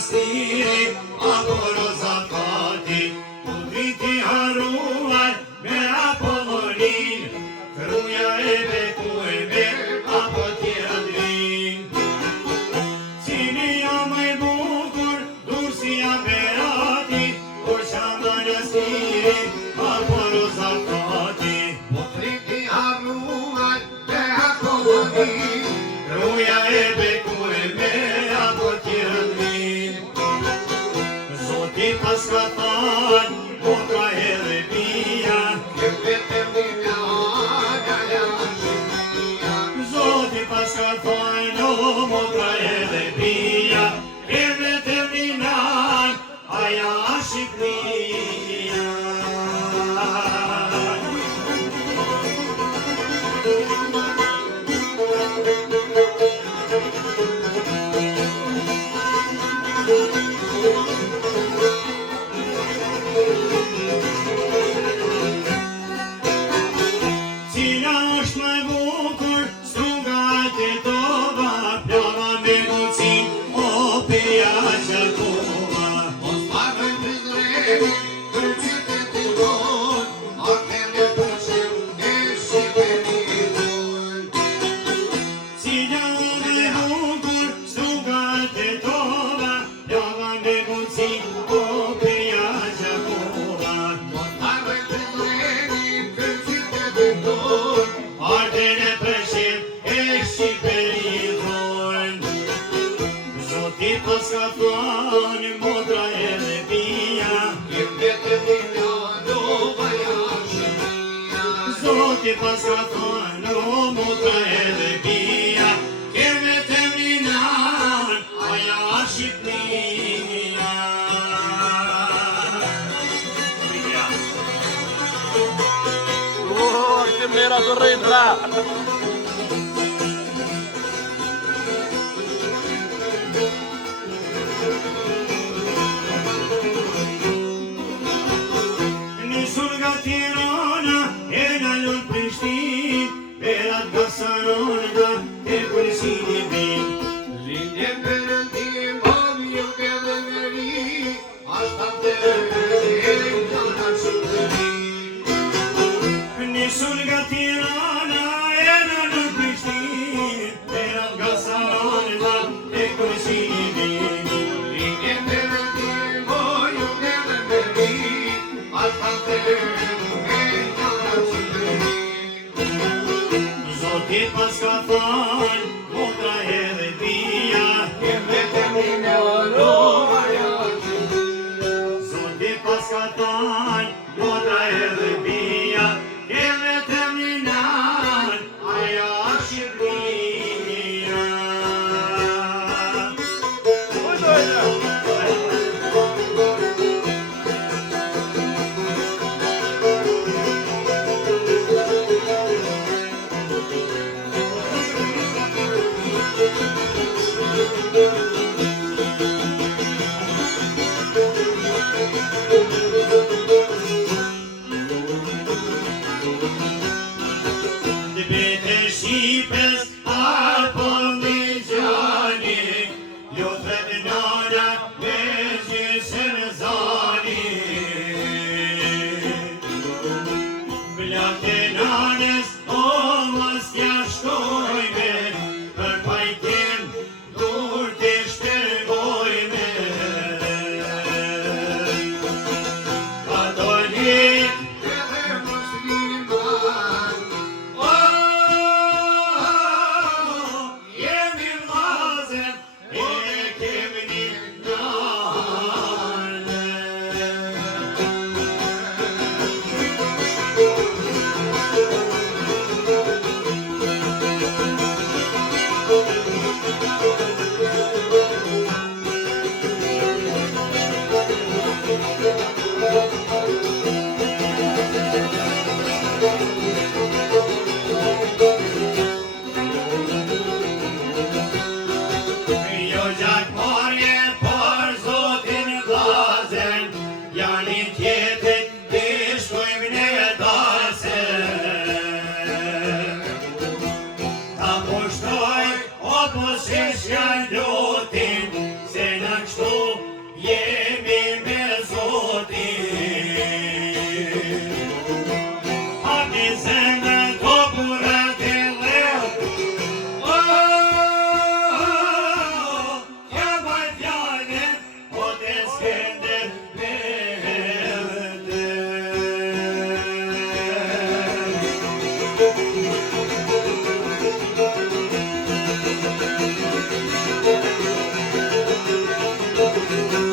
manastiri, apo rozafati, u driti haruar me Apollonin, Kruja e bekueme, apo tjera drin. Cili jo më i bukur, Durësia Berati, por qa manastiri, apo rozafati, u driti haruar me Apollonin, Kruja e bekueme, apo tjera drin. Zoti pas ka than, motra edhe pia, Zoti pas ka than, o motra edhe pia, e vetëm një nan, aja Shqipnia. Cila është më e bukur, strugat e tova, plava me mucin, o peja Gjakova. mos marrën prizreni, për qytetin ton, marrën e përshim e Shqipërin ton. Cila më e bukur, strugat e tova, plava me mucin, o peja Gjakova. Mos marrën prizreni, për qytetin ton, Ardhen e përshim e Shqipërin ton. Zoti pas ka than, motra edhe pia, Zoti pas ka than, o motra edhe pia, ke vetëm një nan, aja Shqipnia. Këtë mera të rritë, bra! Nisur nga Tirana, e nalun Prishtin, verat nga Saronga, e Kursini bin. Lindje Perëndim, bavjo ke dhe veri, ashtam të rëgjim të në Shqipëri. Nisur nga Tirana, e nalun Prishtin, verat nga Saronga, e Kursini bin. Lindje Perëndim, bavjo ke dhe veri, ashtam të rëgjim të në Shqipëri. Zoti pas ka than, motra edhe pia, Ke vetëm një nëro, aja Shqipëria. Zoti pas ka than, motra edhe pia, ke vetëm një nan, aja Shqipnia. Të bete Shqipës, apo një gjani, jo të nëra, Thank